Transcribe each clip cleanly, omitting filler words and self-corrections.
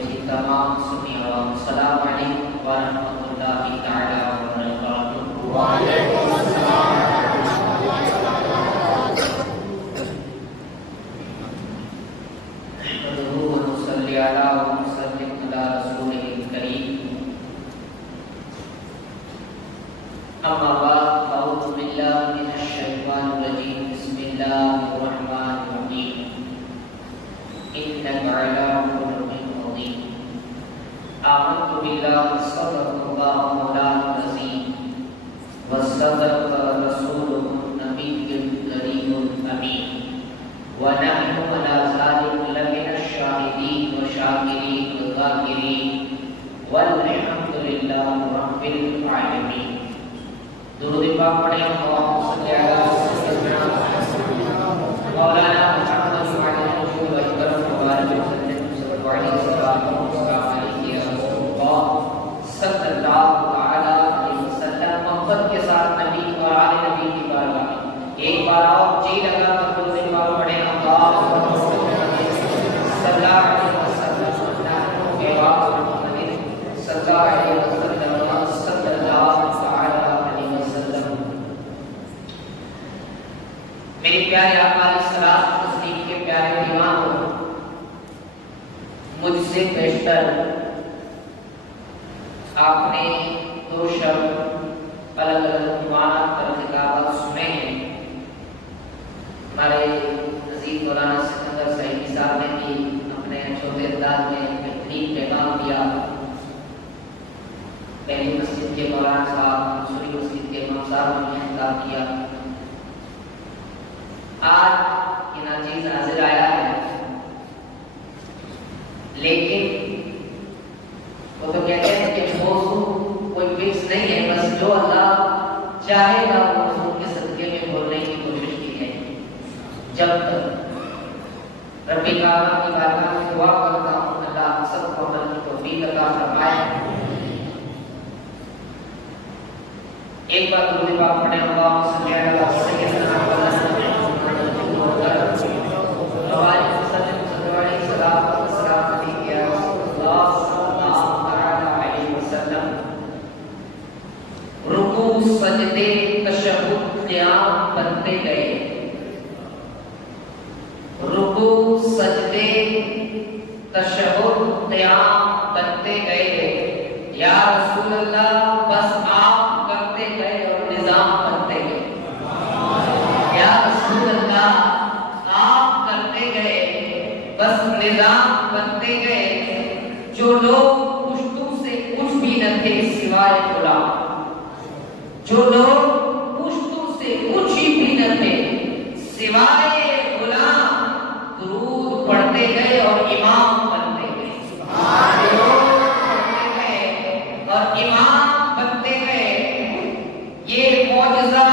تمام سنی عوام السلام علیکم ورحمۃ اللہ تعالی وبرکاتہ۔ وعلیکم السلام ورحمۃ اللہ وبرکاتہ۔ نحمده ونصلي على ونسلم على رسوله الكريم، اما بعد فاعوذ بالله من الشیطان الرجیم، بسم اللہ الرحمن الرحیم، انک علی خلق عظیم۔ آمنت بالله صدق الله مولانا العظیم وصدق رسوله النبی الکریم الامین، ونحن على ذلك لمن الشاهدين والشاكرين والذاكرين والحمد لله رب العالمين۔ درود پاک پڑھیں، اللهم صل على سيدنا مولانا محمد وعلى آله وسلم وبارك وسلم وعليه الصلاة والسلام عليك يا رسول الله صلی اللہ تعالی علیہ وسلم۔ محبت کے ساتھ نبی اور آل نبی کی بارگاہ میں ایک بار اور جی لگا کر درود پاک پڑھیں، اللهم صل علیہ وسلم کے بعد محمد صلی اللہ علیہ وسلم صلی اللہ تعالی علیہ وسلم۔ میری پیارے آقا علیہ الصلوۃ والتسلیم کے پیارے دیوانوں، مجھ سے بیشتر آپ نے دو شب الگ الگ عنوانات پر خطابات سنے ہیں۔ ہمارے عزیز مولانا سکندر سعیدی صاحب نے بھی اپنے چھوٹے انداز میں بہترین پیغام دیا۔ پہلی مسجد کے مولانا صاحب، دوسری مسجد کے امام صاحب نے خطاب کیا۔ آج یہ ناچیز حاضر آیا ہے، لیکن وہ تو کہتے ہیں کہ موضوع کوئی فکس نہیں ہے، بس جو اللہ چاہے گا وہ موضوع کے صدقے میں بولنے کی کوشش کی ہے۔ جب تک رب کعبہ کی بارگاہ میں دعا کرتا ہوں اللہ سب کو عمل کی توفیق عطا فرمائے۔ ایک بار درود پاک پڑھیں، اللهم صل علی سیدنا مولانا رکوع سجدے تشہد قیام بنتے گئے، رکوع سجدے تشہد قیام بنتے گئے، یا رسول اللہ بس آپ کرتے گئے اور نظام بنتے گئے، یا رسول اللہ آپ کرتے گئے بس نظام بنتے گئے۔ جو لوگ پشتوں سے کچھ بھی نہ تھے سوائے غلام، جو لوگ پشتوں سے کچھ بھی نہ تھے سوائے غلام، درود پڑھتے گئے اور امام بنتے گئے، درود پڑھتے گئے اور امام بنتے گئے۔ یہ معجزہ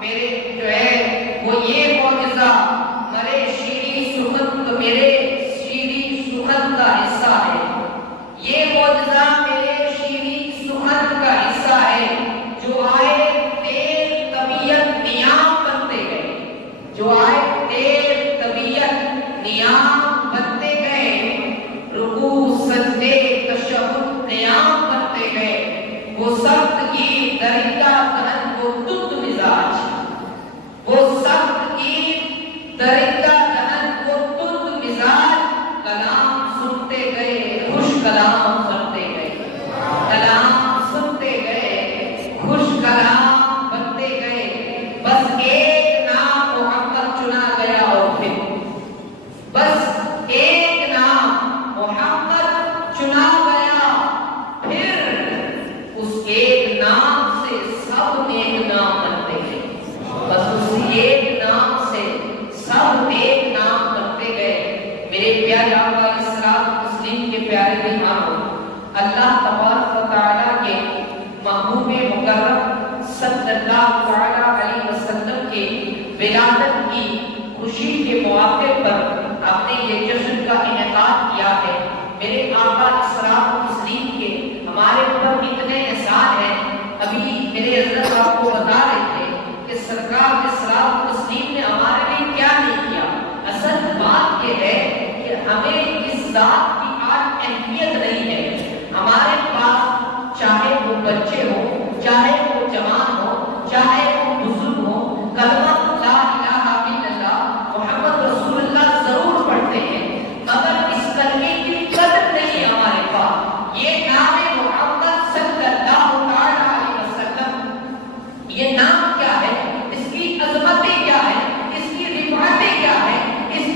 میرے جو ہے وہ یہ معجزہ میرے شیریں سخن کا حصہ ہے، یہ معجزہ میرے شیریں سخن کا حصہ ہے۔ جو آئے تیر طبیعت نیام بنتے گئے، جو آئے تیر طبیعت نیام بنتے گئے، رکوع سجدے تشہد قیام بنتے گئے۔ وہ سخت کی درندہ دہن وہ تند مزاج، وہ سخت کی درندہ دہن وہ تند مزاج، کلام سنتے گئے خوش کلام کرتے گئے، کلام سنتے گئے خوش کلام بنتے گئے۔ بس ایک نام محمد چنا گیا اور پھر بس ایک نام محمد چنا گیا، پھر اس ایک نام سے سب نیک نام بنتے گئے، بس اس ایک نام سے سب نیک نام بنتے گئے۔ میرے پیارے آقا علیہ الصلوۃ والتسلیم کے پیارے مہمانوں، اللہ تبارک و تعالیٰ کے محبوب مکرم صلی اللہ تعالی علیہ وسلم کے ولادت کی خوشی کے موقع پر آپ نے یہ جشن کا انعقاد کیا ہے۔ میرے آقا علیہ الصلوۃ والتسلیم کے ہمارے اوپر اتنے احسان ہیں۔ ابھی میرے حضرت آپ کو بتا رہے تھے کہ سرکار علیہ الصلوۃ والتسلیم نے ہمارے لیے کیا نہیں کیا۔ اصل بات یہ ہے کہ ہمیں اس ذات کی آج اہمیت نہیں ہے. ہمارے پاس چاہے وہ بچے ہو، چاہے وہ جوان ہو، چاہے وہ بزرگ ہو، کلمہ لا الہ الا اللہ محمد رسول اللہ ضرور پڑھتے ہیں، مگر اس کلمے کی قدر نہیں ہمارے پاس. یہ نام محمد صلی اللہ علیہ وسلم، یہ نام کیا ہے، اس کی عظمتیں کیا ہے، اس کی رفعتیں کیا ہے،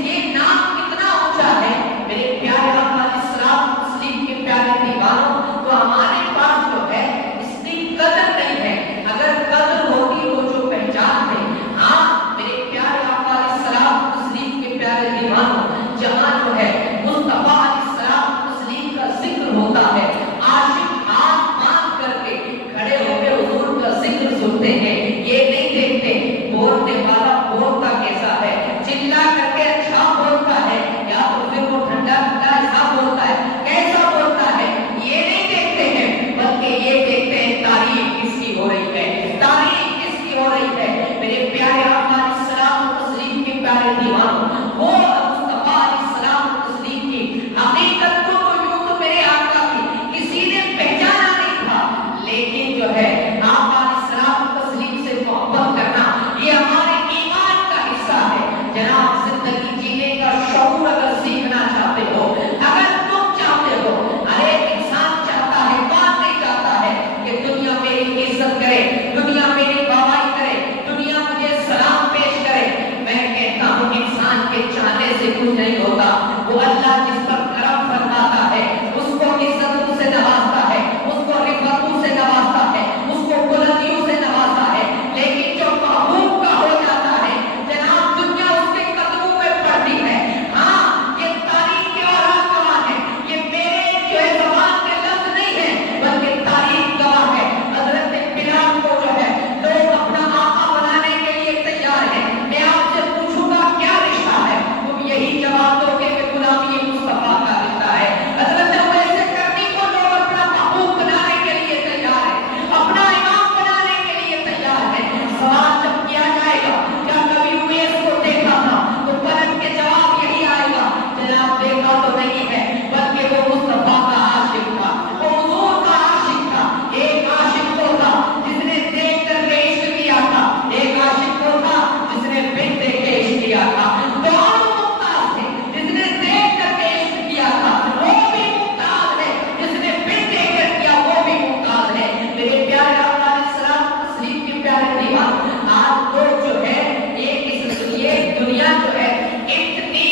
یہ نام کتنا اونچا ہے. میرے پیارے آقا اسلام مسلم کے پیارے دیوانوں، تو ہمارے پاس جو ہے اس کی قدر نہیں ہے. اگر قدر ہوگی وہ جو پہچان ہے. ہاں میرے پیارے آقا اسلام مسلم کے پیارے دیوانوں، جہاں جو ہے مصطفیٰ علیہ السلام مسلم کا ذکر ہوتا ہے، عاشق ہاتھ باندھ کر کے کھڑے ہو کے حضور کا ذکر سنتے ہیں. یہ نہیں دیکھتے بولنے والا بولتا کیسا ہے، چلا کر کے اچھا بولتا ہے یا تو پھر وہ ٹھنڈا ٹھنڈا ایسا بولتا ہے، کیسا بولتا ہے، یہ نہیں دیکھتے ہیں، بلکہ یہ دیکھتے ہیں تعریف کس کی ہو رہی ہے، تعریف کس کی ہو رہی ہے. میرے پیارے آقا علیہ السلام تسلیم کے پیارے دیوانوں، وہ مصطفیٰ علیہ السلام تسلیم کی حقیقت کو تو یوں تو میرے آقا کی کسی نے پہچانا نہیں تھا، لیکن جو ہے آقا علیہ السلام تسلیم سے محبت کرنا یہ ہمارے ایمان کا حصہ ہے. جناب زندگی جینے کا شعور اگر سیکھنا چاہتے ہو، اگر تم چاہتے ہو، ہر ایک انسان چاہتا ہے، کون نہیں چاہتا ہے کہ دنیا میری عزت کرے، دنیا میری واہواہی کرے، دنیا مجھے سلام پیش کرے. میں کہتا ہوں انسان کے چاہنے سے کچھ نہیں ہوتا. وہ اللہ جس پر کرم فرماتا ہے اس کو عزتوں سے نوازتا ہے، اس کو رفعتوں سے نوازتا ہے، اس کو بلندیوں سے نوازتا ہے. لیکن جو محبوب کا ہو جاتا ہے جناب، دنیا اس کے قدموں میں پڑتی ہے. ہاں یہ تاریخ کے اوراق گواہ ہے، یہ میرے جو ہے زبان کے لفظ نہیں ہے بلکہ تاریخ گواہ ہے. حضرت بلال کو جو ہے لوگ اپنا آقا بنانے کے لیے تیار ہیں. میں آپ سے پوچھوں گا کیا رشتہ ہے، تم یہی جواب دو گے کہ غلامی مصطفیٰ کا رشتہ ہے. حضرت ویسے کرنی کو لوگ اپنا محبوب بنانے کے لیے تیار ہیں، اپنا امام بنانے کے لیے تیار ہیں. سوال جب کیا جائے گا کیا کبھی اویس کو دیکھا تھا، تو پلٹ کے جواب یہی آئے گا، جناب دیکھا تو نہیں ہے، بلکہ وہ مصطفیٰ کا عاشق تھا، وہ حضور کا عاشق تھا. ایک عاشق وہ تھا جس نے دیکھ کر کے عشق کیا تھا، ایک عاشق وہ تھا جس نے بن دیکھ کے عشق کیا تھا. دونوں ممتاز تھے، جس نے دیکھ کر کے عشق کیا تھا وہ بھی ممتاز ہے، جس نے بن دیکھ کر کیا وہ بھی ممتاز ہے. میرے پیارے آقا علیہ السلام تسلیم کے پیارے دیوان، آج لوگ جو ہے یہ دنیا جو ہے اتنی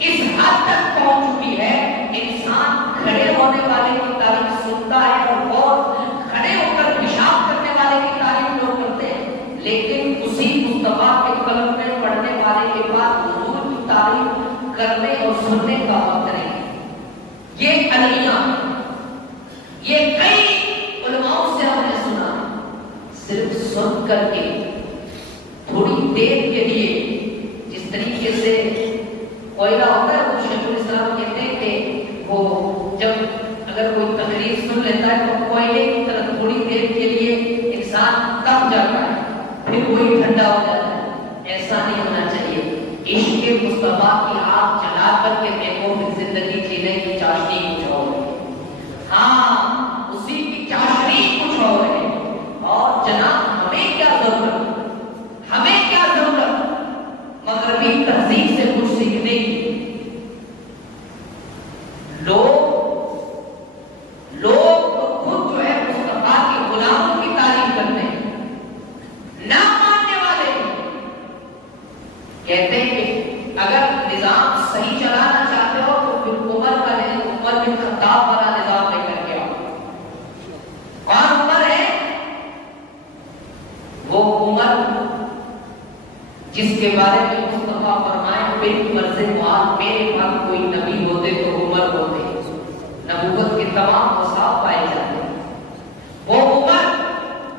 اس حد تک پہنچ چکی ہے، انسان کھڑے ہونے والے کی تعریف سنتا ہے اور بہت کھڑے ہو کر پیشاب کرنے والے کی تعریف لوگ کرتے ہیں، لیکن اسی مصطفیٰ کے کلمے پڑھنے والے کے بعد حضور کی تعریف کرنے اور سننے کا وقت نہیں. یہ علیاں یہ کئی علماء سے ہم نے سنا، صرف سن کر کے تھوڑی دیر کے لیے، جس طریقے سے کوئلہ ہوتا ہے، وہ شیخ الاسلام کہتے ہیں کہ وہ جب اگر کوئی تقریر سن لیتا ہے تو کوئلے کی طرح تھوڑی دیر کے لیے انسان تپ جاتا ہے، پھر وہی ٹھنڈا ہو جاتا ہے. ایسا نہیں ہونا چاہیے. عشق مصطفیٰ کی آگ جلا کر کے دیکھو پھر زندگی جینے کی چاشنی کچھ اور ہے. ہاں اسی کی چاشنی کچھ اور ہے. اور جناب ہمیں کیا ضرورت، ہمیں کیا ضرورت مغربی تہذیب سے کچھ سیکھنے کی. لوگ تو خود جو ہے مصطفیٰ کے غلاموں کی تعریف کرتے ہیں، نہ ماننے والے کہتے ہیں کہ اگر نظام صحیح چلانا چاہتے ہو تو پھر عمر بن خطاب والا نظام لے کر کے آؤ. کون عمر ہے؟ وہ عمر جس کے بارے میں مصطفیٰ فرمائے بن مرض معاذ، میرے بعد کوئی نبی ہوتے تو عمر ہوتے، نبوت کے تمام اوصاف پائے جاتے. وہ عمر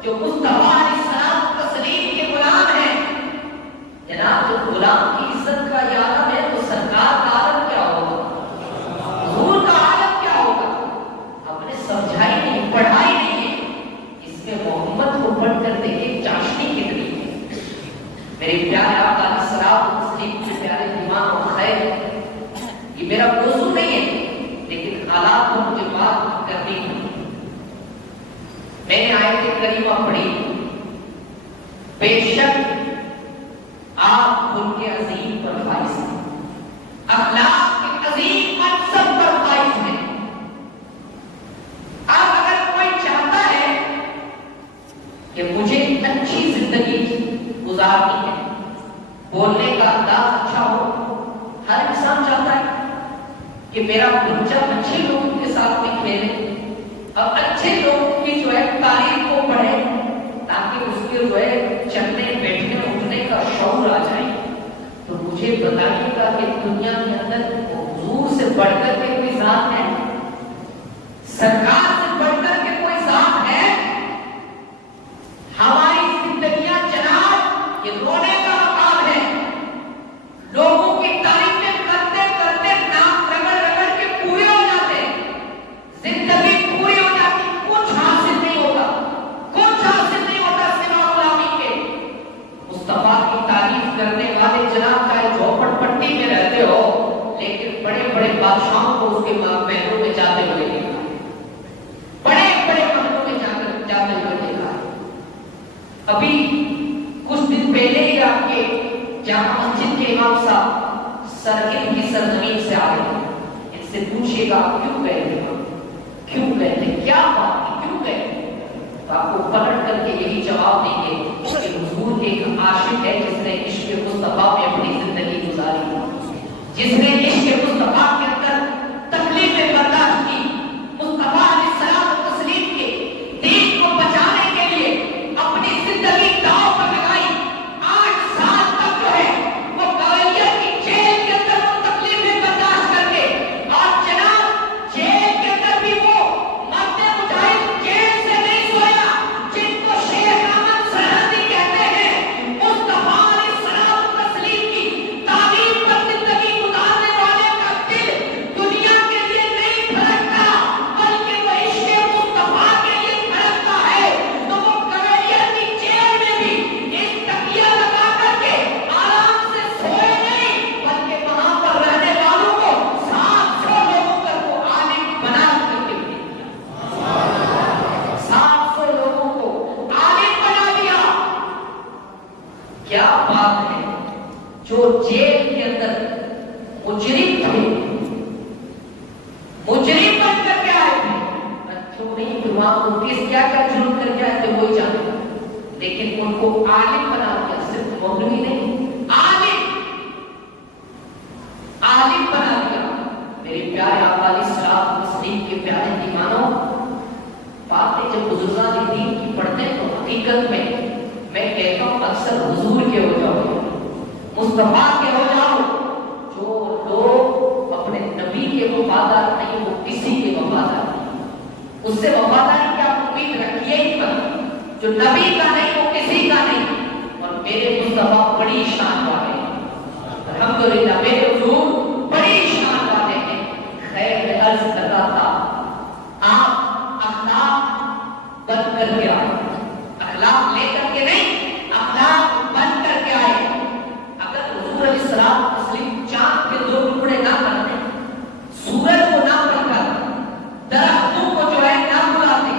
جو مصطفیٰ علیہ السلام تسلیم کے غلام ہیں. جناب جو غلام کی عزت کا یہ عالم ہے تو سرکار کا عالم کیا ہوگا، حضور کا عالم کیا ہوگا. ہم نے سمجھائی نہیں، پڑھائی نہیں ہے. اس میں محمد کو پڑھ کر دیکھیں چاشنی کتنی ہے. میرے پیارے آقا علیہ السلام تسلیم کے پیارے دیوان و خیر، یہ میرا کریمہ پڑھی، بے شک آپ ملک عظیم پر فائز ہیں، اخلاق کے عظیم منصب پر فائز ہیں۔ اب اگر کوئی چاہتا ہے کہ مجھے اچھی زندگی گزارنی ہے، بولنے کا انداز اچھا ہو، ہر انسان چاہتا ہے کہ میرا بچہ اچھے لوگوں کے ساتھ میں کھیلے اور اچھے لوگوں کی جو ہے تعریف کو پڑھے، تاکہ اس کے جو ہے چلنے بیٹھنے اٹھنے کا شعور آ جائے۔ تو مجھے بتائیے گا کہ دنیا کے اندر حضور سے بڑھ کر کے کوئی ذات ہے؟ سرکار سے بڑھ کر کے کوئی ذات ہے؟ ہماری زندگیاں جناب یہ رونے کا مقام ہے، لوگوں کی تعریفیں کرتے کرتے نام رگڑ رگڑ کے پورے ہو جاتے ہیں، زندگی پوری ہو جاتی، کچھ حاصل نہیں ہوتا، کچھ حاصل نہیں ہوتا سوا غلامی کے۔ مصطفیٰ کی تعریف کرنے والے جناب چاہے جھوپڑ پٹی میں رہتے ہو، لیکن بڑے بڑے بادشاہوں کو اس کے محلوں میں جاتے ہوئے دیکھا ہے، بڑے بڑے محلوں میں جاتے ہوئے دیکھا ہے۔ ابھی کچھ دن پہلے ہی آپ کے جامع مسجد کے امام صاحب سرگن کی سرزمین سے آ رہے ہیں، ان سے پوچھئے گا کیوں گئے تھے، کیوں گئے تھے، کیا بات تھی، کیوں گئے تھے؟ تو آپ کو پلٹ کر کے یہی جواب دیں گے کہ حضور ایک عاشق ہے جس نے عشق مصطفیٰ میں اپنی زندگی گزاری، جس نے عشق مصطفیٰ کے اندر تکلیفیں برداشت کی، مصطفیٰ علیہ السلام و تسلیم کے دین کو بچانے کے لیے اپنی زندگی داؤ پر لگائی۔ 8 سال تک جو ہے وہ گویت کی جیل کے اندر وہ تکلیفیں برداشت کر کے، اور جناب جیل کے اندر بھی وہ مرد مجاہد جیل سے نہیں سویا، جن کو شیخ احمد سرحدی کہتے ہیں، مصطفیٰ علیہ السلام و تسلیم کی تعلیم پر زندگی گزارنے والے کا دل دنیا کے لیے نہیں دھڑکتا، بلکہ وہ عشق مصطفیٰ کے لیے دھڑکتا ہے۔ تو وہ گویت کی جیل میں بھی ایک تکیہ لگا کر کے آرام سے سوئے نہیں، بلکہ وہاں پر رہنے والوں کو 700 لوگوں پر وہ عالم بنا کر کے دیا، 700 لوگوں کو عالم بنا دیا۔ کیا بات ہے! جو جیل کے اندر مجرم تھے، مجرم بن کر کے آئے تھے، بچوں نہیں کہ وہاں کو کس کیا کیا جرم کر کے آئے تھے وہی جانتے، لیکن ان کو عالم بنا دیا، صرف مولوی نہیں، عالم بنا دیا۔ میرے پیارے آقا علیہ الصلوۃ والتسلیم کے پیارے دیوانوں، باتیں جب بزرگان دین کی پڑھتے ہیں تو حقیقت میں کہتا ہوں اکثر حضور کے ہو جاؤ، مصطفیٰ کے ہو جاؤ۔ جو لوگ اپنے نبی کے وفادار نہیں وہ کسی کے وفادار نہیں، اس سے وفاداری کی آپ امید رکھیے ہی مت، جو نبی کا نہیں وہ کسی کا نہیں۔ اور میرے مصطفیٰ بڑی شان والے ہیں، الحمدللہ میرے حضور بڑی شان والے ہیں۔ خیر میں عرض کرتا تھا، آپ اخلاق بن کر کے آئے، اخلاق لے کر کے نہیں، اخلاق بن کر کے آئے۔ اگر حضور علیہ السلام تسلیم چاند کے 2 ٹکڑے نہ کرتے، سورج کو نہ بن کر، درختوں کو جو ہے نہ بلاتے،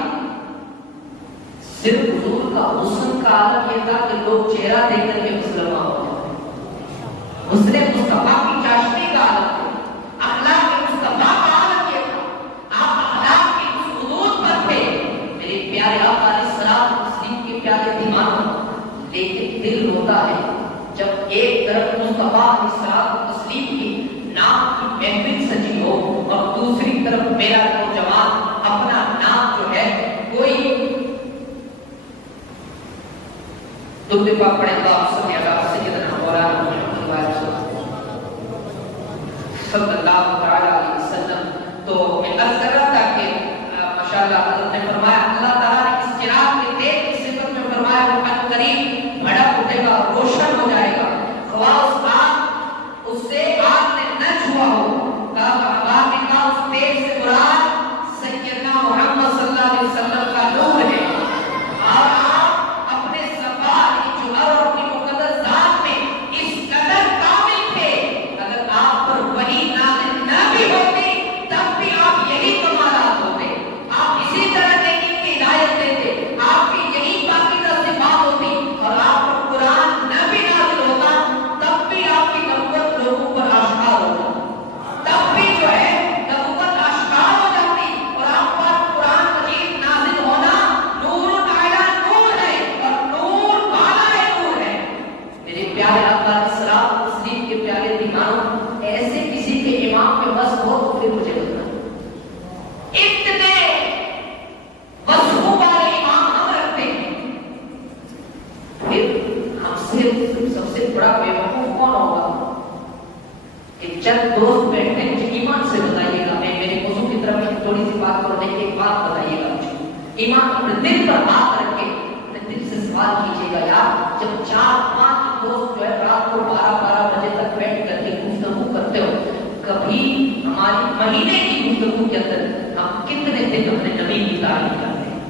صرف حضور کا حسن کا عالم یہ تھا کہ لوگ چہرہ دیکھ کر کے مسلمان ہو جاتے، اس نے مصطفیٰ کی چاشنی کا عالم تھا، اخلاق مصطفیٰ کا عالم یہ تھا۔ آپ اخلاق کی اس حدود پر تھے میرے پیارے آقا علیہ السلام تسلیم کے پیارے دیوانوں، لیکن دل ہوتا ہے جب ایک طرف مصطفیٰ علیہ السلام تسلیم کی نام کی محفل سجی ہو اور دوسری طرف میرا نوجوان اپنا نام جو ہے کوئی دب پاک پڑے گا صلی اللہ صلی اللہ تعالی علیہ وسلم۔ تو میں عرض کر رہا تھا کہ ماشاءاللہ حضرت نے فرمایا اللہ تعالیٰ نے اس چراغ کے تیل کی صفت میں فرمایا وہ ان قریب بھڑک اٹھے گا، روشن ہو جائے گا، خواہ اس سے آگ نے نہ چھوا ہو۔ بعد میں کہا اس تیل سے مراد سیدنا محمد صلی اللہ علیہ وسلم کا نور ہے، اور آپ اپنے صفات کی جوہر اور اپنی مقدس ذات میں اس قدر کامل تھے، اگر آپ پر وحی نازل نہ بھی ہوتی تب بھی آپ یہی کمالات ہوتے، آپ اسی طرح نیکی کی ہدایت دیتے، آپ کی बात करो, देखिए एक बात बताइएगा मुझे, ईमान अपने दिल पर बात रखे, अपने दिल से सवाल कीजिएगा यार, जब 4-5 दोस्त जो है रात को 12-12 बजे तक बैठ करके गुफ्तगू करते हो, कभी हमारी महीने की गुफ्तगू के अंदर हम कितने दिन अपने नबी की तारीफ करते हैं?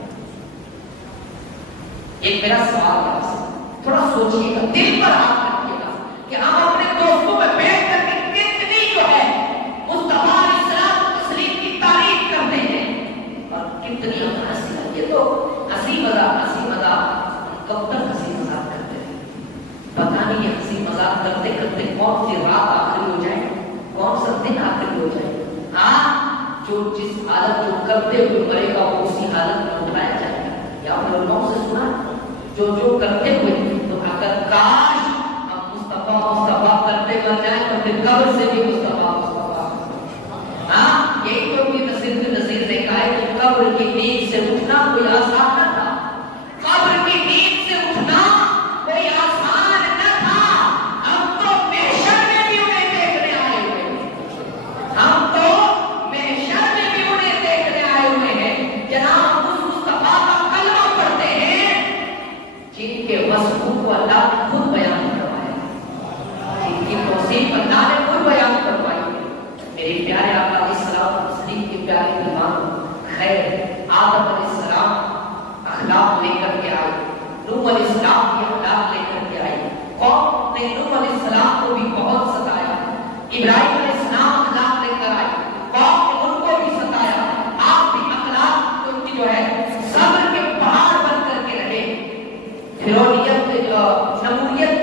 एक मेरा सवाल है आपसे, थोड़ा सोचिएगा, दिल पर हाथ रखिएगा कि हम अपने दोस्तों में बैठ करके कितनी जो है मुस्तफा इस्लाम तस्लीम की तारीफ करते हैं और कितनी हम हंसी, ये तो हंसी मजाक कब तक हंसी मजाक करते हैं? पता नहीं ये हंसी मजाक करते करते कौन सी रात आखिरी हो जाए, कौन सा दिन आखिरी हो जाए। हाँ, जो जिस हालत जो करते हुए मरेगा वो उसी हालत में उठाया जाएगा। या आपने लोगों से सुना, जो करते हुए, तो अगर काश हम मुस्तफा करते मर जाए तो फिर कब्र से भी मुस्तफा। हाँ, यही तो भी नसीर ने कहा है कि कब्र की नींद से उठना कोई आसान न था, कब्र की नींद से उठना कोई आसान न था। हम तो महशर में भी उन्हें देखने आए हुए हैं, हम तो महशर में भी उन्हें देखने आए हुए हैं। जनाब उस मुस्तफा का कलमा पढ़ते हैं जिनके वस्फों को अल्लाह ने खुद बयान करवाया, जिनकी तौसीफ अल्लाह ने खुद बयान करवाई। मेरे प्यारे आका अलैहिस्सलाम तस्लीम के प्यारे इमाम खैर आदम अलैहिस्सलाम अखलाक लेकर के आए, नूह अलैहिस्सलाम के अखलाक लेकर के आए। कौम ने नूह अलैहिस्सलाम को भी बहुत सताया, इब्राहिम अलैहिस्सलाम अखलाक लेकर आए, कौम ने उनको भी सताया। आप भी अखलाक उनकी जो है सब्र के पहाड़ बन करके रहे।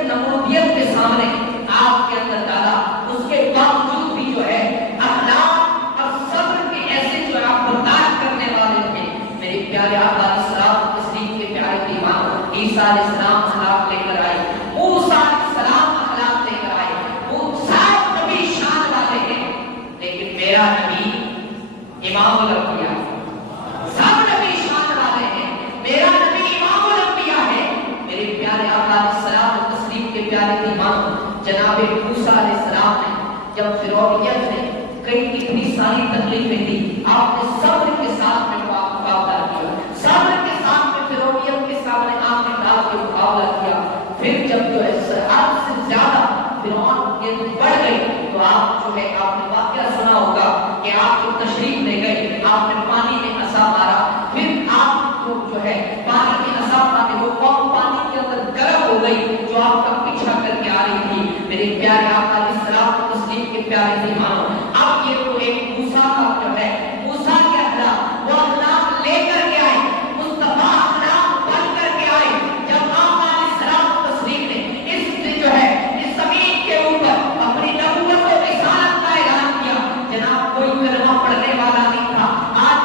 नमूदियत के सामने आपके अंदर डाला, उसके बावजूद भी जो है अखलाक और सब्र के ऐसे जो आप बर्दाश्त करने वाले थे। मेरे प्यारे आका अलैहिस्सलाम तस्लीम के प्यारे इमाम ईसा अलैहिस्सलाम अखलाक लेकर आए, मूसा अलैहिस्सलाम अखलाक लेकर आए। वो सब नबी शान वाले हैं, लेकिन मेरा नबी इमामुल अंबिया, सब नबी शान वाले हैं, मेरा नबी इमामुल अंबिया है। मेरे प्यारे आका अलैहिस्सलाम तस्लीम के प्यारे इमाम जनाब मूसा अलैहिस्सलाम ने जब फिरौनियत ने कई कितनी सारी तकलीफें दी, आपने सब्र के साथ में मुकाबला किया, सब्र के साथ में फिरौनियत के सामने आपने डाल के मुकाबला किया। फिर जब जो है हद से ज्यादा फिरौन के बढ़ गई, तो आप जो है आपने वाकया सुना होगा कि आप जो तशरीफ ले गए, आपने पानी में नशा मारा, फिर आप जो है पानी में नशा मारे, वो कौन पानी के अंदर गर्म हो गई जो आपका पीछा करके आ रही थी। मेरे प्यारे आका अलैहिस्सलाम तस्लीम के प्यारे इमाम, अब ये तो एक मूसा का जो है, मूसा के अखलाक वो अखलाक लेकर के आए, मुस्तफा अखलाक बन करके आए। जब आका अलैहिस्सलाम तस्लीम ने इस जो है इस जमीन के ऊपर अपनी नबूवत और रिसालत का ऐलान किया, जनाब कोई कलमा पढ़ने वाला नहीं था। आज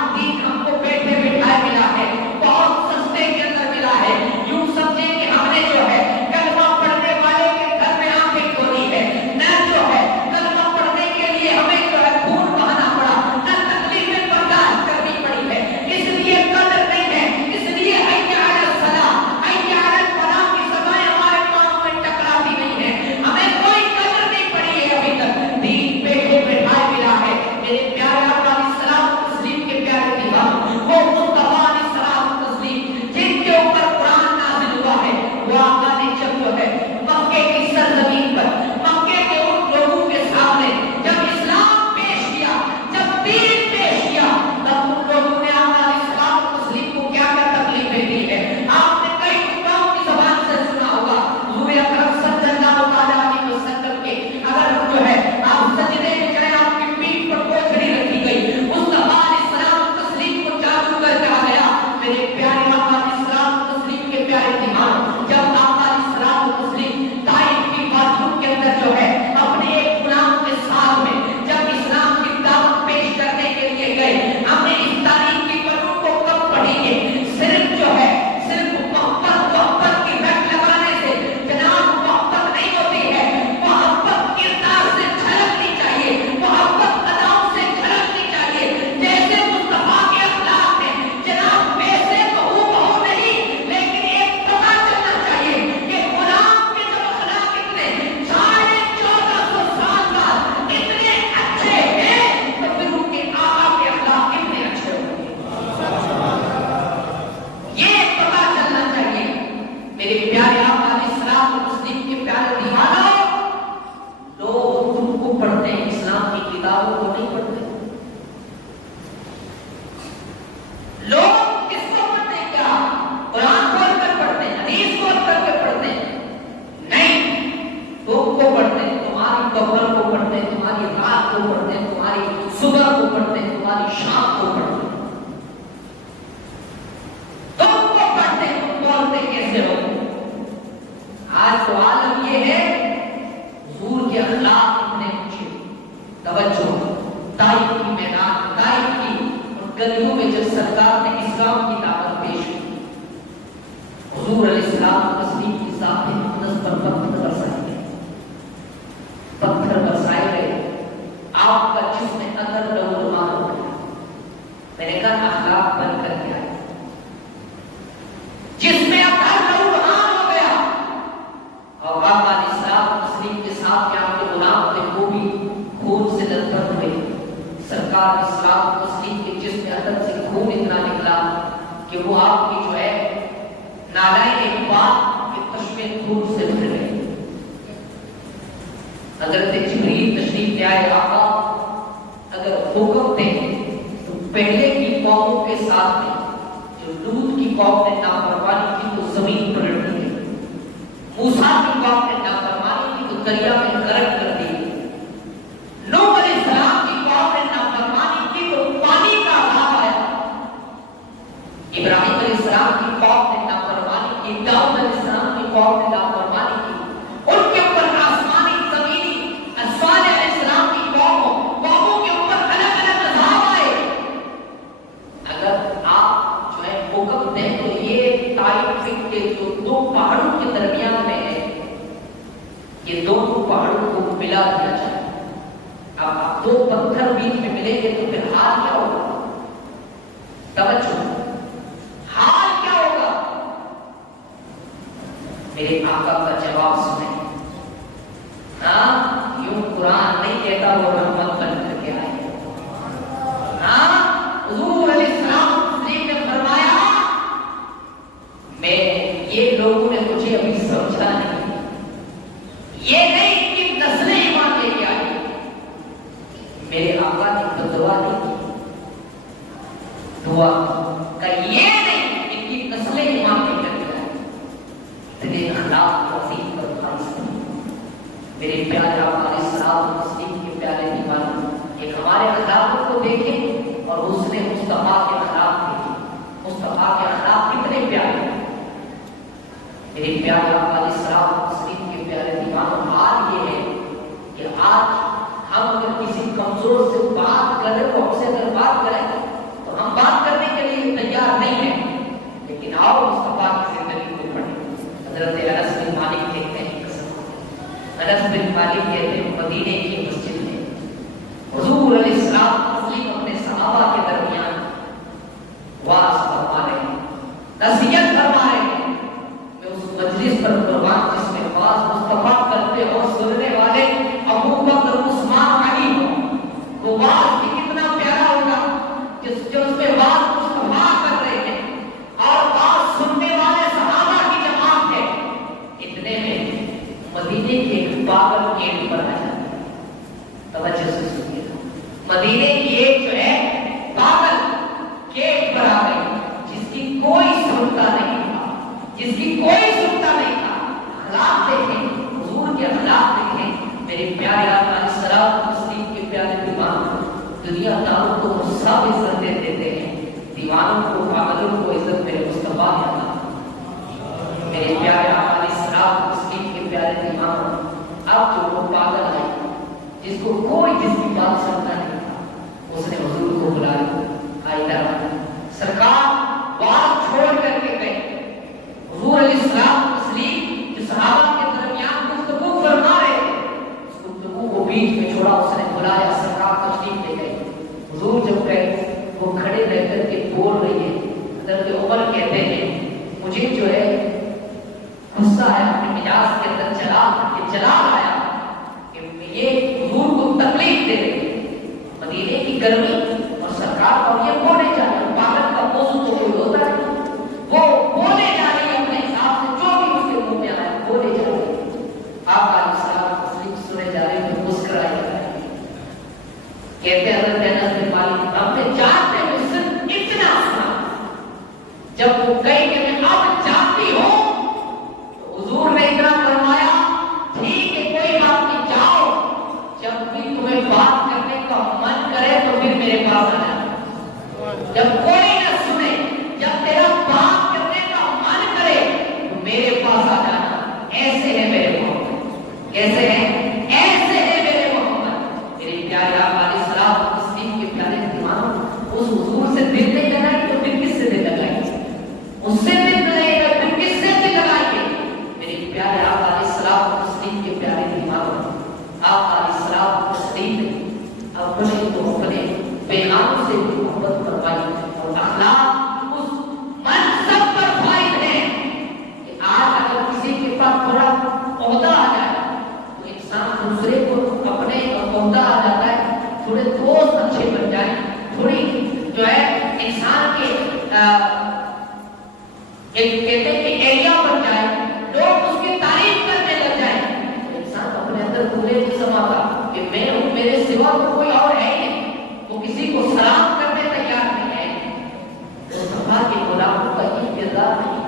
गलियों में जब सरकार ने इस्लाम की दावत पेश की, हुजूर अलैहिस्सलाम तस्लीम की साथ मुक़द्दस पर पत्थर बरसाए गए, पत्थर बरसाए गए, आपका जिसमें अंदर लहूलुहान हो गया। मैंने कहा अखलाक बन कर के आए, जिसमें अंदर लहूलुहान हो गया। और आका इस्लाम तस्लीम के साथ यहाँ के गुलाम थे, वो भी खून से लथपथ हुए। सरकार इस्लाम तस्लीम के जिसमें अंदर से खून इतना निकला कि वो आपकी जो है नालाए एक बात के तश्मे खून से भर गए। हज़रत जिब्रील तशरीफ ले आए, आका अगर हुक्म दें तो पहले की कौमों के साथ में जो लूत की कौम ने नाफरमानी की तो जमीन पलट दी, मूसा की कौम ने नाफरमानी की तो दरिया में गर्क कर दी, नूह अलैहिस्सलाम की कौम ने नाफरमानी की तो पानी का अभाव आया, इब्राहिम अलैहिस्सलाम की कौम ने नाफरमानी की, दाऊद अलैहिस्सलाम की कौम ने नाफरमानी की, उनके ऊपर आसमानी जमीनी सालेह अलैहिस्सलाम की कौमों के ऊपर अलग अलग अज़ाब आए। अगर आप जो है हुक्म दें तो ये ताइफ के जो दो पहाड़ों के दरमियान में है, ये दोनों पहाड़ों को मिला दिया जाए। अब दो पत्थर बीच में मिलेंगे तो फिर हाल क्या होगा? तवज्जो, हाल क्या होगा? मेरे आका का जवाब सुने। हाँ, यूं कुरान नहीं कहता वो रहमत बन करके आए। हाँ, हुजूर अलैहिस्सलाम ने फरमाया, मैं ये लोगों ने मुझे अभी समझा नहीं, ये नहीं कि नस्लें ईमान लेके आई। मेरे आका ने बदुआ नहीं की, दुआ का ये नहीं इनकी नस्लें ईमान लेकर के आई। इतने अखलाक वसीम पर खालिस मेरे प्यारे आका अलैहिस्सलाम तस्लीम के प्यारे दीवाने, एक हमारे अखलाकों को देखें और उसने मुस्तफा के अखलाक देखे। मुस्तफा के अखलाक कितने प्यारे। मेरे प्यारे आका अलैहिस्सलाम तस्लीम के प्यारे दीवानों, हाल ये है कि आज हम अगर किसी कमजोर से बात कर रहे हो, हमसे अगर बात करें तो हम बात करने के लिए तैयार नहीं है, लेकिन आओ मुस्तफा की जिंदगी को पढ़ें। हज़रत अनस बिन मालिक कहते हैं, अनस बिन मालिक कहते हैं, मदीने की मस्जिद में हुजूर अलैहिस्सलाम तस्लीम अपने सहाबा के दरमियान वाज फरमा रहे हैं, नसीहत फरमा रहे हैं। मैं उस मजलिस पर कुर्बान जिसमें वाज मुस्तफा करते और सुनने वाले अबू बकर, उस्मान, अली हो, वो वाज भी कितना प्यारा होगा जो उसमें वाज मुस्तफा कर रहे हैं और वाज सुनने वाले सहाबा की जमात है। इतने में मदीने के एक पागल गेट पर आ जाते हैं। तवज्जो से सुनिएगा, मदीने की एक जो है पागल गेट पर आ गई, जिसकी कोई सुनता नहीं था, जिसकी कोई सुनता नहीं था। अखलाक देखें, हुजूर के अखलाक देखें। मेरे प्यारे आका अलैहिस्सलाम तस्लीम के प्यारे दीवान, दुनियादारों को गुस्सा भी इज्जत देते हैं, दीवानों को, पागलों को इज्जत मेरे मुस्तफा ने अता की। मेरे प्यारे आका अलैहिस्सलाम तस्लीम के प्यारे दीवान, अब जो वो पागल है जिसको कोई जिसकी बात सुनता नहीं था, उसने हुजूर को बुलाया, आइए सरकार बात छोड़ करके गए। हुजूर अलैहिस्सलाम तस्लीम जो सहाबा के दरमियान गुफ्तगू फरमा रहे थे, उस गुफ्तगू को बीच में छोड़ा, उसने बुलाया, सरकार तशरीफ ले गए। हुजूर जब गए वो खड़े रह करके बोल रही है। हज़रत उमर कहते हैं, मुझे जो है गुस्सा आया, अपने मिजाज के अंदर जला आया कि ये हुजूर को तकलीफ दे रही है, मदीने की गर्मी और सरकार और ये बोले जा रहे, पागल का मौजू तो कोई होता है, वो बोले जा रही है अपने हिसाब से, जो भी उसके मुंह में आया बोले जा रही है। आप अलैहिस्सलाम तस्लीम सुने जा रहे हैं, मुस्कुराए जा रहे हैं। कहते हैं हज़रत अनस बिन मालिक, हमने जानते हुए सिर्फ इतना सुना, जब वो गई कि मैं अब जानती हूँ, तो हुजूर ने इतना फरमाया, ठीक है कोई बात नहीं, जाओ, जब भी तुम्हें बात करने का मन करे तो फिर मेरे पास आ जाना। जब कोई न सुने, जब तेरा बात करने का मन करे तो मेरे पास आ जाना। ऐसे है मेरे मोहम्मद, कैसे है? ऐसे है मेरे मोहम्मद। मेरे प्यारे आका अलैहिस्सलाम तस्लीम के प्यारे दीवानों, उस اس حضور سے دل نہیں لگائیں تو پھر کس سے دل لگائیں گے؟ اس سے دل لگائے گا پھر کس سے دل لگائیں گے؟ میرے پیارے آقا علیہ السلام تسلیم کے پیارے دیوانوں، آقا علیہ السلام تسلیم نے اپنے تو اپنے پیغام سے محبت فرمائی اور اخلاق اس منصب پر فائد ہے کہ آج اگر کسی کے پاس تھوڑا عہدہ آ جائے تو انسان دوسرے کو اپنے عہدہ آ جاتا ہے، تھوڑے دوست اچھے بن جائیں، تھوڑی جو ہے انسان کے کہتے ہیں کہ ایریا بن جائے، لوگ اس کی تعریف کرنے لگ جائیں، تو انسان اپنے اندر بھولے نہیں سماتا کہ میں ہوں، میرے سوا تو کوئی اور ہے ہی نہیں، وہ کسی کو سلام کرنے تیار نہیں ہے۔ مصطفیٰ کے غلاموں کا یہ کردار نہیں،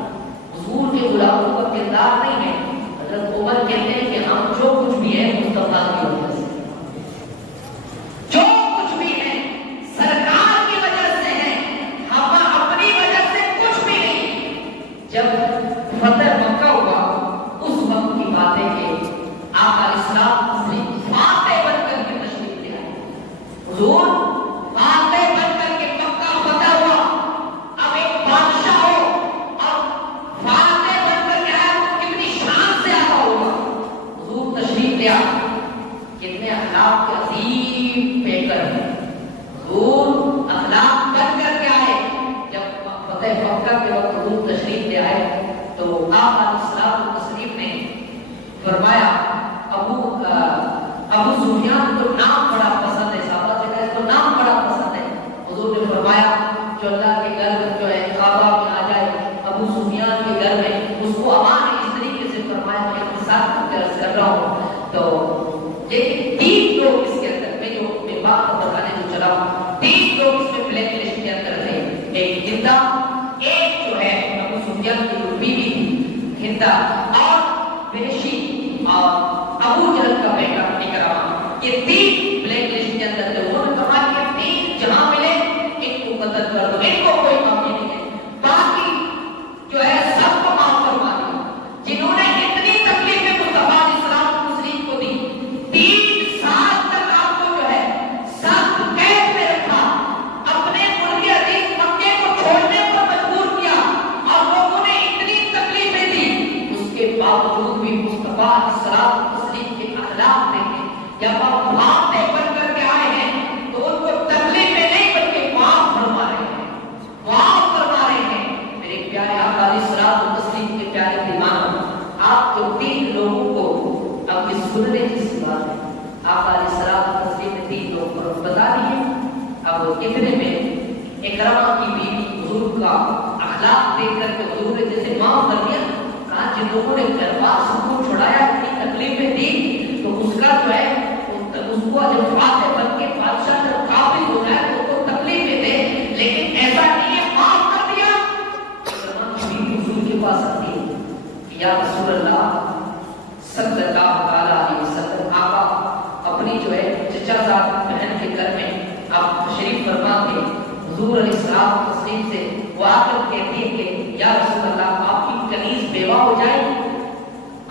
حضور کے غلاموں کا کردار نہیں ہے۔ حضرت عمر کہتے ہیں کہ ہم جو کچھ بھی ہے مصطفیٰ کی وجہ سے، جو کچھ بھی ہے سرکار کی وجہ سے ہے، ہم اپنی وجہ سے کچھ بھی نہیں۔ جب فتح مکہ ہوا اس وقت کی باتیں کہ آقا علیہ السلام فاتح بن کر کے تشریف لے آئے، حضور فاتح بن کر کے مکہ فتح ہوا، اب ایک بادشاہ ہو اور فاتح بن کر کے آیا تو کتنی شان سے آتا ہوگا۔ حضور تشریف لے آئے، کتنے اخلاق کے عظیم پیکر ہیں، حضور اخلاق بن کر کے آئے۔ جب فتح مکہ کے وقت حضور تشریف لے آئے تو آقا علیہ السلام تسلیم نے فرمایا ابو سفیان کو نام بڑا پسند ہے، صحابہ سے کہا اس کو نام بڑا پسند ہے۔ حضور نے فرمایا جو اللہ کے گھر میں جو ہے کعبہ میں آ جائے ابو سفیان کے گھر میں، اس کو امان ہے، اس طریقے سے فرمایا میں اپنے ساتھ کر رہا ہوں۔ تو لیکن 3 لوگ اس کے اندر، میں جو اپنے بات کو بتانے کو چلا ہوں، 3 لوگ اس میں بلیک لسٹ کے اندر تھے، ایک ہندا، ایک جو ہے ابو سفیان کی بیوی تھی ہندا، اور وحشی اور ابو جہل کا بیٹا اکرامہ، یہ 3 بلیک لسٹ کے اندر تھے۔ انہوں نے کہا کہ 3 جہاں ملے ان کو قتل کر دو، ان کو کوئی معافی نہیں ہے، باقی جو ہے سب کو معاف فرما دیا۔ جنہوں نے اتنی تکلیفیں مصطفیٰ علیہ السلام مسلم کو دی، 3 سال تک آپ کو جو ہے سخت قید میں رکھا، اپنے ملک عزیز مکے کو چھوڑنے پر مجبور کیا، اور لوگوں نے اتنی تکلیفیں دی، اس کے باوجود بھی مصطفیٰ علیہ السلام مسلم کے اخلاق دیکھیں، جب آپ وہاں پہ بن کر کے آئے ہیں تو ان کو تکلیفیں نہیں بلکہ معاف فرما رہے ہیں، معاف فرما رہے ہیں۔ میرے پیارے آقا علیہ السلام مسلم کے پیارے دیوانوں، آپ جو 3 لوگوں کو اب یہ سننے کی بات ہے، آقا علیہ السلام مسلم نے 3 لوگوں کو بتا دیے۔ اب اتنے میں اکرامہ کی بیوی حضور کا اخلاق دیکھ کر کے حضور نے جیسے معاف کر دیا، کہا جن لوگوں نے دربار سب کو چھڑایا، اتنی تکلیفیں دی، تو اس کا جو ہے اس کو جب فاتح بن کے بادشاہ جب قابل ہو جائے تو وہ تکلیفیں دے، لیکن ایسا نہیں ہے، معاف کر دیا۔ اکرامہ کی بیوی حضور کے پاس آتی ہے کہ یا رسول اللہ صلی اللہ علیہ وسلم، آقا اپنی جو ہے چچا زاد بہن کے گھر میں آپ تشریف فرما کے حضور علیہ السلام تسلیم سے وہ آ کر کہتی ہے کہ یا رسول اللہ آپ کی کنیز بیوہ ہو جائے،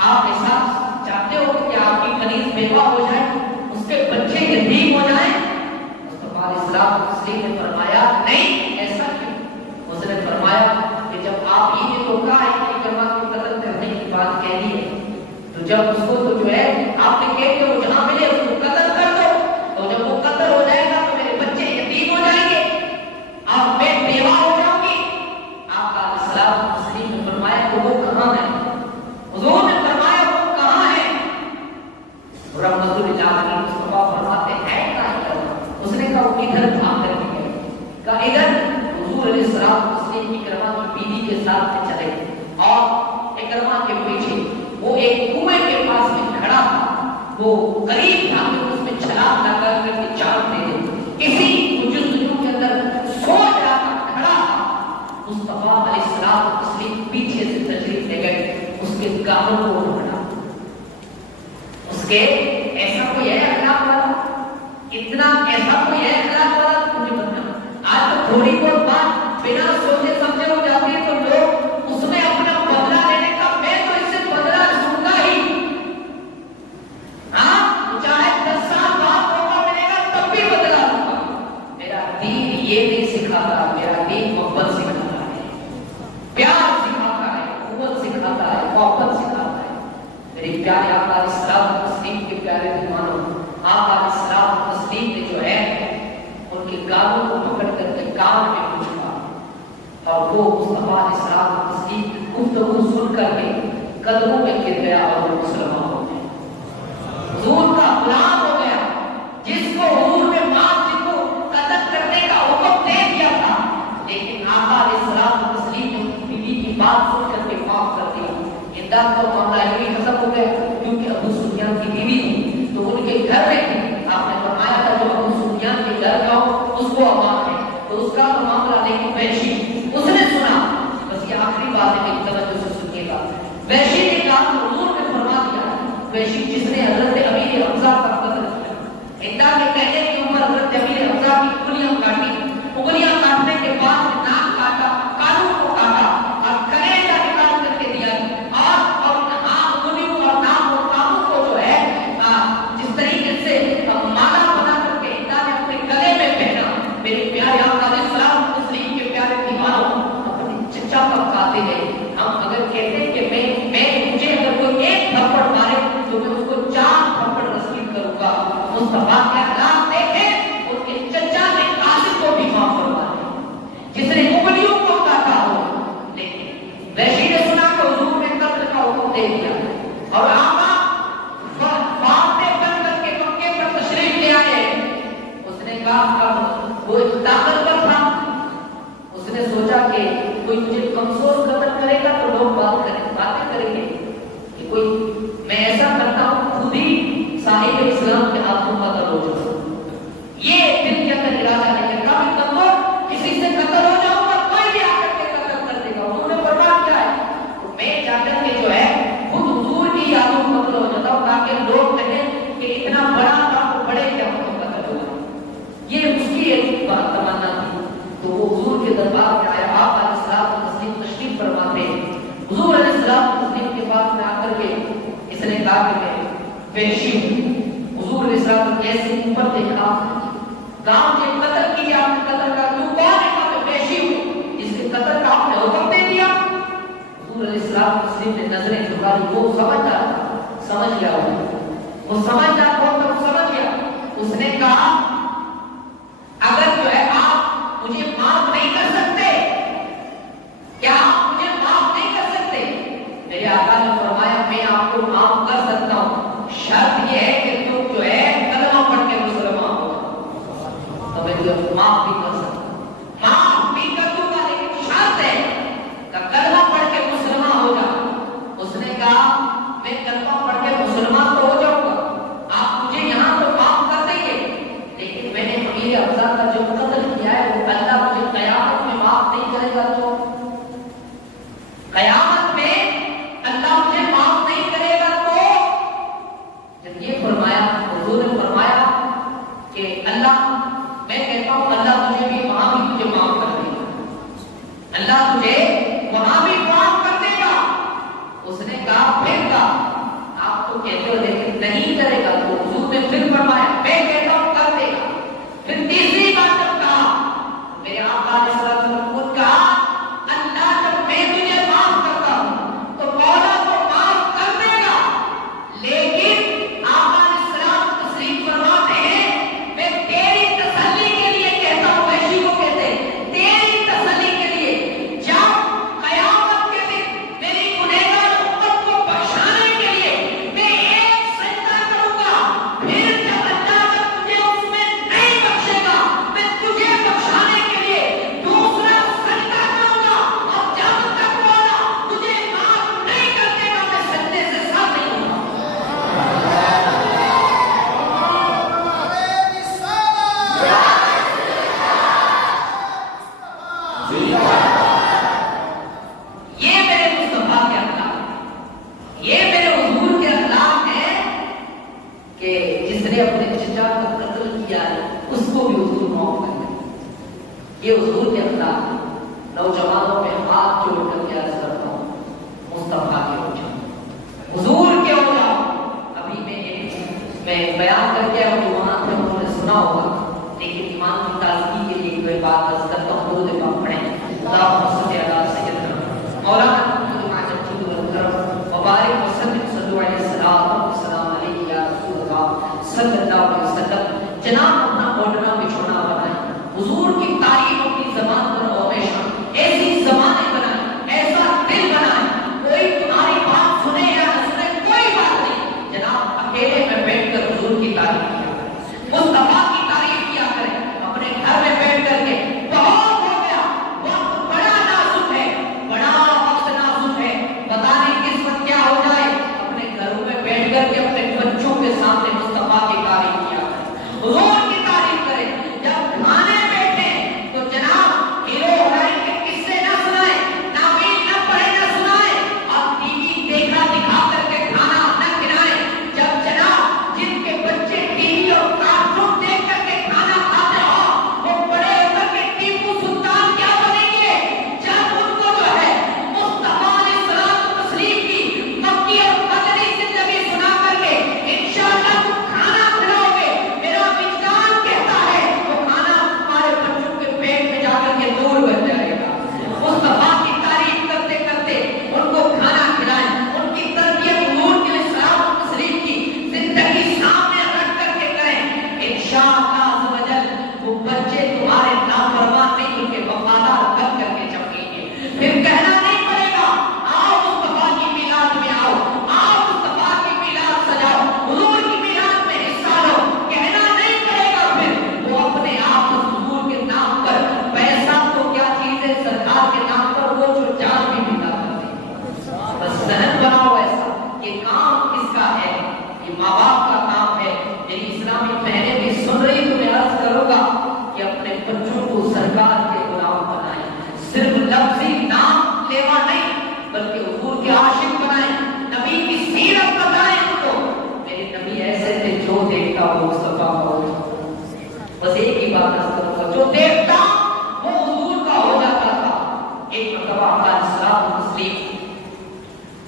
آپ ایسا چاہتے ہو کہ آپ کی کنیز بیوہ ہو جائے، اس کے بچے یتیم ہو جائیں؟ مصطفیٰ علیہ السلام تسلیم نے فرمایا نہیں، ایسا کیوں؟ اس نے فرمایا کہ جب آپ یہ تو کہا ہے کہ اکرامہ کو قتل کرنے کی بات کہہ دی ہے، تو جب اس کو تو جو ہے آپ نے کہہ کہ وہ جہاں ملے اس کو قتل کر دو، تو جب وہ قتل ہو جائے گا تو میرے بچے یتیم ہو جائیں گے، اب میں بیوہ ہو جاؤں گی۔ آقا علیہ السلام تسلیم نے فرمایا کہ وہ کہاں ہے؟ حضور نے فرمایا وہ کہاں ہے؟ رحمت اللہ علیہ مصطفیٰ فرماتے ہیں کہاں؟ اس نے کہا وہ ادھر بھاگ کر کے گئے، کہا ادھر۔ حضور علیہ السلام تسلیم اکرامہ کی بیوی کے ساتھ چلے اور اکرامہ کے پیچھے وہ ایک کنویں کے پاس میں کھڑا تھا، وہ قریب تھا کہ اس میں چھلانگ لگا کر کے جان دے دے، اسی جستجو کے اندر سو جا کر کھڑا تھا۔ مصطفیٰ علیہ السلام تسلیم پیچھے سے تشریف لے گئے، اس کے گاموں کو پکڑا، اس کے ایسا کوئی ہے اخلاق والا، اتنا ایسا کوئی ہے اخلاق والا مجھے بتانا۔ آج تو تھوڑی بہت بات بنا سوچے سمجھے ہو جاتی ہے تو لوگ اس میں اپنا بدلہ لینے کا، میں تو اس سے بدلہ لوں گا ہی، ہاں چاہے 10 سال بعد موقع ملے گا تب بھی بدلہ لوں گا۔ میرا دین یہ نہیں सिखाता है, मेरा दीन मोहब्बत सिखाता है, प्यार सिखाता है, कुव्वत सिखाता है, मोहब्बत सिखाता है। मेरे प्यारे आका इस्लाम तस्लीम के प्यारे मेहमानों, आका इस्लाम तस्लीम ने जो है उनके गालों को पकड़ करके कान में पूछा और वो मुस्तफा इस्लाम तस्लीम की गुफ्तगू सुन करके कदमों में गिर गया और वो मुसलमान हो गए, हुजूर का गुलाम हो गया, जिसको हुजूर ने माफ जिनको कदर करने का हुक्म दे दिया था, लेकिन आका इस्लाम तस्लीम ने उनकी बीवी की बात सुन करके माफ कर दिया। इमदाद का मामला यूं ही खत्म हो गया, क्योंकि अबू सुफियान की बीवी थी तो उनके घर में थी। आपने फरमाया था जो अबू सुफियान के घर जाओ उसको अमान है, तो उसका तो मामला नहीं। वैशी उसने सुना, बस ये आखिरी बात है कि तवज्जो से सुनिएगा। वैशी ने कहा हुजूर ने फरमा दिया, वैशी जिसने हजरत अमीर हमजा का कत्ल किया, इतना के कहने के ऊपर हजरत अमीर हमजा की उंगलियां काटी, उंगलियां काटने के बाद नाक काटा, कानों को काटा और कलेजा निकाल करके दिया और उंगलियों और नाक और कानों को जो है जिस तरीके से माला बना करके इतना ने अपने गले में पहना। मेरे प्यारे आका इस्लाम तस्लीम के प्यारे दीवारों अपने चचा पर खाते हैं। हम अगर कहते हैं कि मैं मुझे अगर कोई एक थप्पड़ मारे तो मैं उसको 4 थप्पड़ नसीब करूंगा, मुस्तफा के अल्लाह देखे उनके चचा ने कासिम को भी माफ करवा दिया जिसने उंगलियों को काटा हो। लेकिन वैशी ने सुना कि हुजूर ने कत्ल का हुक्म दे दिया और आका बातें बन करके मक्के पर तशरीफ ले आए। उसने कहा वो ताकतवर था, उसने सोचा कि कोई मुझे कमजोर कत्ल करेगा तो लोग बातें करेंगे कि कोई मैं ऐसा करता हूं खुद ही साहिब इस्लाम के हाथों का कत्ल हो जाऊं। ये दिल के अंदर इरादा नहीं है काफी कमजोर किसी से कत्ल हो जाऊंगा, कोई भी आकर के कत्ल कर देगा। उन्होंने फरमाया क्या है, तो मैं जाकर के जो है खुद हुजूर की यादों में कत्ल हो जाता हूं ताकि लोग कहें कि इतना बड़ा काम बड़े क्या कत्ल हुआ। ये उसकी एक तमन्ना थी। तो वो हुजूर के दरबार में आया, आप अलैहिस्सलाम तस्लीम तशरीफ फरमाते हैं। हुजूर अलैहिस्सलाम तस्लीम के पास में आकर के इसने कहा कि मैं वैशी हूं। हुजूर अलैहिस्सलाम कैसे ऊपर देखा, गांव के कत्ल किया, आपने कत्ल का क्यों, कौन है मैं वैशी हूं जिसके कत्ल का आपने हुक्म दे दिया। हुजूर अलैहिस्सलाम तस्लीम ने नजरें झुकाई, वो समझदार समझ गया, वो समझदार बहुत तब समझ गया। उसने कहा अगर जो है आप मुझे माफ नहीं कर सकते, क्या आप मुझे माफ नहीं कर सकते? मेरे आका ने फरमाया मैं आपको माफ कर सकता हूं, शर्त यह है कि तुम जो है कलमा पढ़ के मुसलमान हो जाओ। तो मैं तुझे माफ भी कर सकता हूं, माफ भी कर दूंगा, लेकिन शर्त है कि कलमा पढ़ के मुसलमान हो जाओ। उसने कहा मैं कलमा पढ़ के मुसलमान तो हो जाऊंगा, आप मुझे यहां तो माफ कर देंगे, लेकिन मैंने अमीर हमजा का जो कत्ल किया है वो अल्लाह मुझे कयामत में माफ नहीं करेगा। तो कयामत में अल्लाह मुझे माफ नहीं करेगा। तो जब ये फरमाया हुजूर ने फरमाया कि अल्लाह, मैं कहता हूं अल्लाह तुझे भी वहां भी तुझे माफ कर देगा, अल्लाह तुझे वहां भी माफ कर देगा। उसने कहा फिर का आप तो कहते हो लेकिन नहीं करेगा। तो हुजूर ने फिर फरमाया मैं कहता हूं कर देगा। फिर तीसरी बार जब कहा मेरे आका ने सल्लल्लाहु कहा अल्लाह जब मैं तुझे माफ करता हूं तो मौला को माफ कर देगा, लेकिन आका ने सलाम तस्लीम फरमाते हैं मैं तेरी तसल्ली के लिए कहता हूं, वैशी को कहते हैं तेरी तसल्ली के लिए जब कयामत के दिन मेरी गुनहगार उम्मत को बख्शाने के लिए मैं एक सजदा करूंगा, फिर जब अल्लाह तुझे उसमें नहीं बख्शेगा मैं तुझे बख्शाने के लिए दूसरा सजदा करूंगा, और जब तक मौला तुझे माफ नहीं कर देगा मैं सजदे से सर नहीं होगा। ये मेरे मुस्तफा के अखलाक है, ये मेरे हुजूर के अखलाक है कि जिसने अपने चचा का कत्ल किया है उसको भी हुजूर माफ कर दे। ये हुजूर के अखलाक है। नौजवानों में हाथ जोड़ कर अर्ज करता हूं मुस्तफा के हो जाओ, हुजूर के हो जाओ। अभी मैं बयान करके और वहां से उन्होंने सुना होगा, लेकिन ईमान की ताजगी के लिए कोई बात अर्ज करता हूं।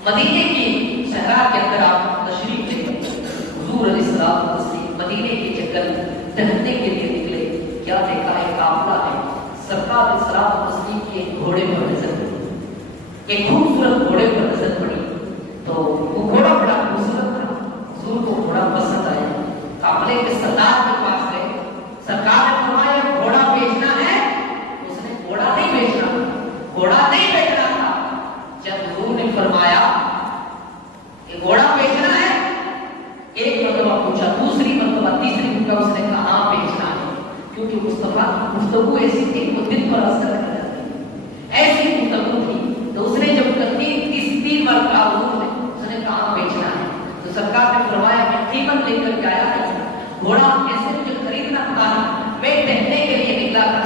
मदीने की सहरा के अंदर आप तशरीफ ले हुजूर अलैहिस्सलाम मदीने के चक्कर टहलने के लिए निकले। क्या देखा है? काफिला है। सरकार अलैहिस्सलाम की एक घोड़े पर नजर पड़ी, एक खूबसूरत घोड़े पर नजर पड़ी। तो वो घोड़ा बड़ा खूबसूरत था, हुजूर को घोड़ा पसंद आया। काफिले के सरदार के पास गए, सरकार ने फरमाया घोड़ा बेचना है? उसने घोड़ा नहीं बेचना, घोड़ा नहीं बेचना था। जब हुजूर ने फरमाया कि घोड़ा बेचना है, एक मरतबा पूछा, दूसरी मरतबा, तीसरी मरतबा उसने कहा हाँ बेचना है, क्योंकि मुस्तफा की गुफ्तगू ऐसी थी वो दिल पर असर कर जाती, ऐसी गुफ्तगू थी। तो उसने जब तीसरी मरतबा उसने कहा बेचना है, तो सरकार ने फरमाया मैं कीमत लेकर के आया है, घोड़ा कैसे मुझे खरीदना था, मैं टहलने के लिए निकला था,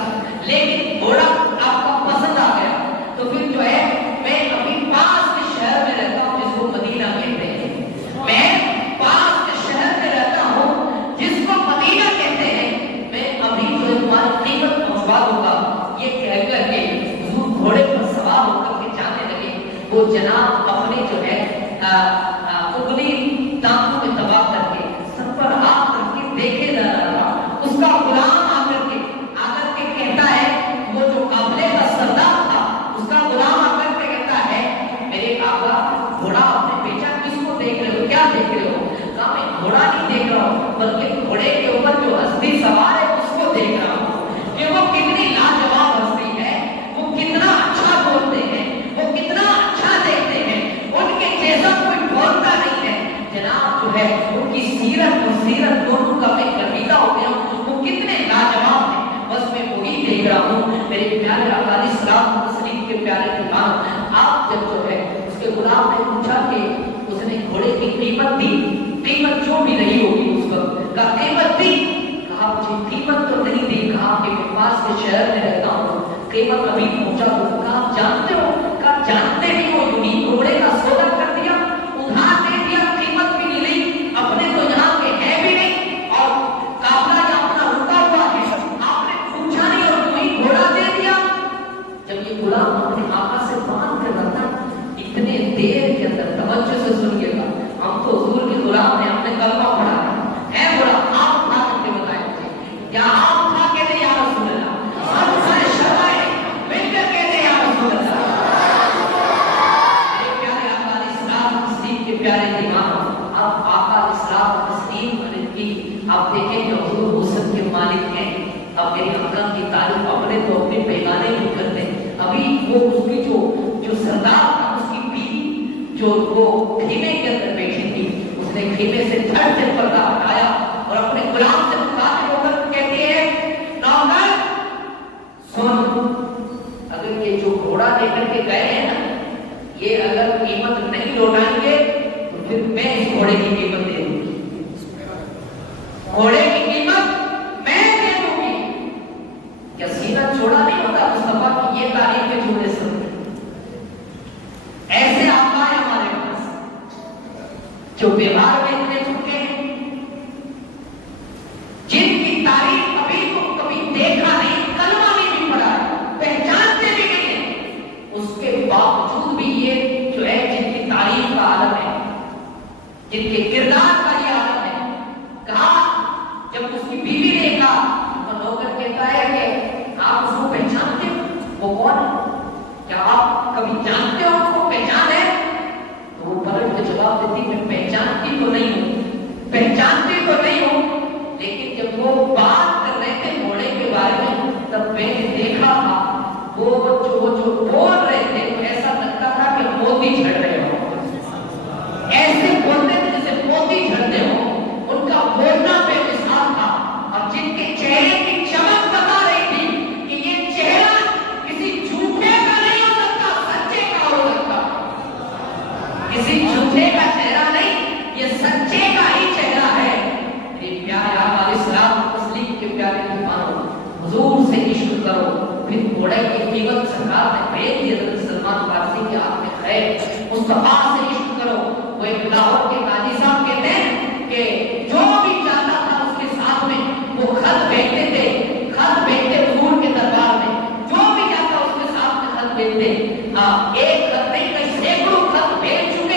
लेकिन घोड़ा आपका पसंद आ गया। तो फिर जो है मैं अभी पास के शहर में रहता हूँ जिसको मदीना कहते हैं, मैं पास के शहर में रहता हूँ जिसको मदीना कहते हैं, मैं अभी जो है तुम्हारी कीमत पहुंचवा दूंगा। ये कहकर के हुजूर घोड़े पर सवार होकर के जाने लगे। वो जनाब अपने जो है उंगली दांतों में दबा करके सर पर हाथ रख के देखे जा रहा था। उसका गुलाम आकर के कहता है, वो जो काफिले का सरदार था उसका गुलाम आकर के कहता है मेरे आका घोड़ा आपने बेचा, किसको देख रहे हो, क्या देख रहे हो? कहा मैं घोड़ा नहीं देख रहा हूँ, बल्कि घोड़े के ऊपर जो हस्ती सवार है उसको देख रहा हूँ कि वो कितनी लाजवाब हस्ती है, वो कितना अच्छा बोलते हैं, वो कितना अच्छा देखते हैं, उनके जैसा कोई बोलता नहीं है। जनाब जो है उनकी सीरत और सीरत दोनों का मैं गर्विदा हो गया, वो कितने लाजवाब है, बस मैं वही देख रहा हूँ। मेरे प्यारे आका अलैहिस्सलाम तस्लीम के प्यारे इमाम, आप जब जो है उसके गुलाम ने पूछा कि उसने घोड़े की कीमत दी, कीमत जो भी नहीं होगी उस वक्त का कीमत दी, कहा मुझे कीमत तो नहीं दी, कहा कि मैं पास के शहर में रहता हूँ, कीमत अभी पहुंचा दूँ। कहा जानते हो? कहा जानते नहीं हो, यूं घोड़े का सौदा कर दिया, उधार दे दिया, कीमत भी नहीं ली, अपने तो यहाँ के है भी नहीं और काफिला यहाँ अपना रुका हुआ है, आपने पूछा नहीं और यूं घोड़ा दे दिया। जब ये गुलाम अपने आका से बात कर रहा था, इतने देर के अंदर तवज्जो से सुनिएगा, हम तो हुजूर के गुलाम ने अपने कलमा पढ़ा है बोला आप उठा करके बताए मुझे, क्या आप उठा के दे या रसूल अल्लाह, हम सारे शर्माए मिलकर कहते या रसूल अल्लाह। मेरे प्यारे आका अलैहिस्सलाम तस्लीम के प्यारे दीवानों, अब आका अलैहिस्सलाम तस्लीम की आप देखें कि हुजूर हुस्न के मालिक हैं। अब मेरे आका की तारीफ अपने तो अपने पैगाने नहीं करते, अभी वो उसकी जो सरदार था उसकी बीवी जो वो खीमे के अंदर बैठी थी, उसने खीमे से झट से पर्दा हटाया और अपने गुलाम से मुखातिब होकर कहती है नौकर सुन, अगर ये जो घोड़ा लेकर के गए हैं ना, ये अगर कीमत नहीं लौटाएंगे तो फिर मैं इस घोड़े की कीमत दे दूंगी, घोड़े की कीमत मैं दे दूंगी। क्या सीना छोड़ा नहीं होता मुस्तफा की ये तारीफ के जुमले सुन? ऐसे आका है हमारे पास जो व्यवहार में इतने झुके हैं, जिनकी तारीफ कभी देखा नहीं, कलमा नहीं भी पढ़ा, पहचानते भी नहीं है, उसके बावजूद भी ये जो है जिनकी तारीफ का आलम है, जिनके किरदार का ये आलम है। कहा जब उसकी बीवी ने कहा तो नौकर कहता है कि आप उसको पहचानते हो, वो कौन है, क्या आप कभी जानते हो उसको, पहचान है? तो वो पलट के जवाब देती मैं पहचानती तो नहीं हूँ, लेकिन जब वो बात कर रहे थे घोड़े के बारे में तब मैंने देखा था वो जो बोल रहे थे तो ऐसा लगता था कि मोती झड़ रहे हो, ऐसे बोलते थे जैसे मोती झड़ते हो, उनका बोलना बेमिसाल था। और जिनके चेहरे की चमक बता रही थी कि ये चेहरा किसी झूठे का नहीं हो सकता, सच्चे का हो सकता, किसी झूठे का चेहरा नहीं, ये सच्चे का ही चेहरा है। मेरे प्यारे आका अलैहिस्सलाम तस्लीम के प्यारे मेहमानों, हुजूर से इश्क करो, फिर घोड़े की कीमत सरकार ने भेज दी हज़रत सलमान फारसी के हाथ में है, मुस्तफा से इश्क करो। वो एक लाहौर के काजी साहब कहते हैं कि जो भी जाता था उसके साथ में वो खत भेजते हुजूर के दरबार में, जो भी जाता उसके साथ में खत भेजते। हाँ, एक खत नहीं कई सैकड़ों खत भेज चुके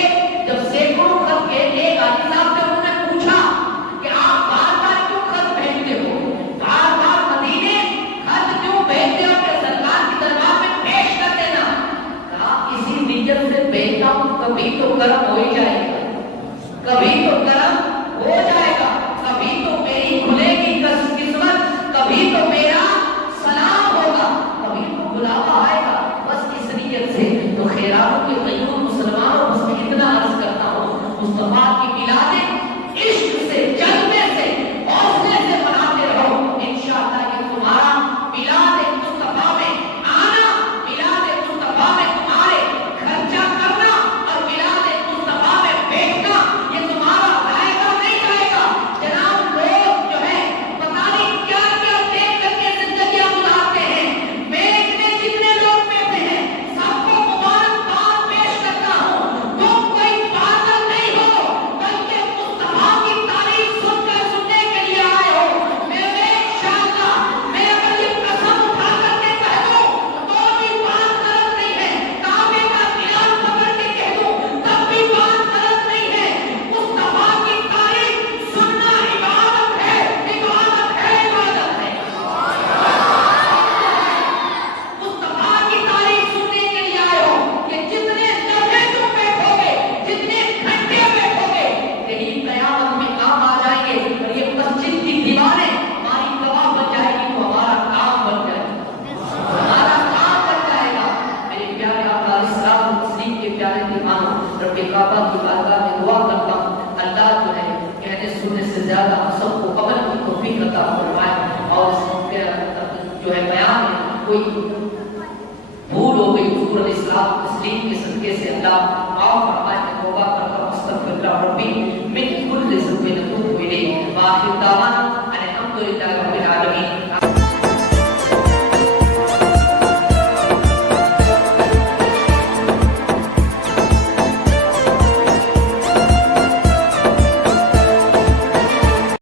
साथ तस्लीम के सदके से अल्लाह माफ फरमा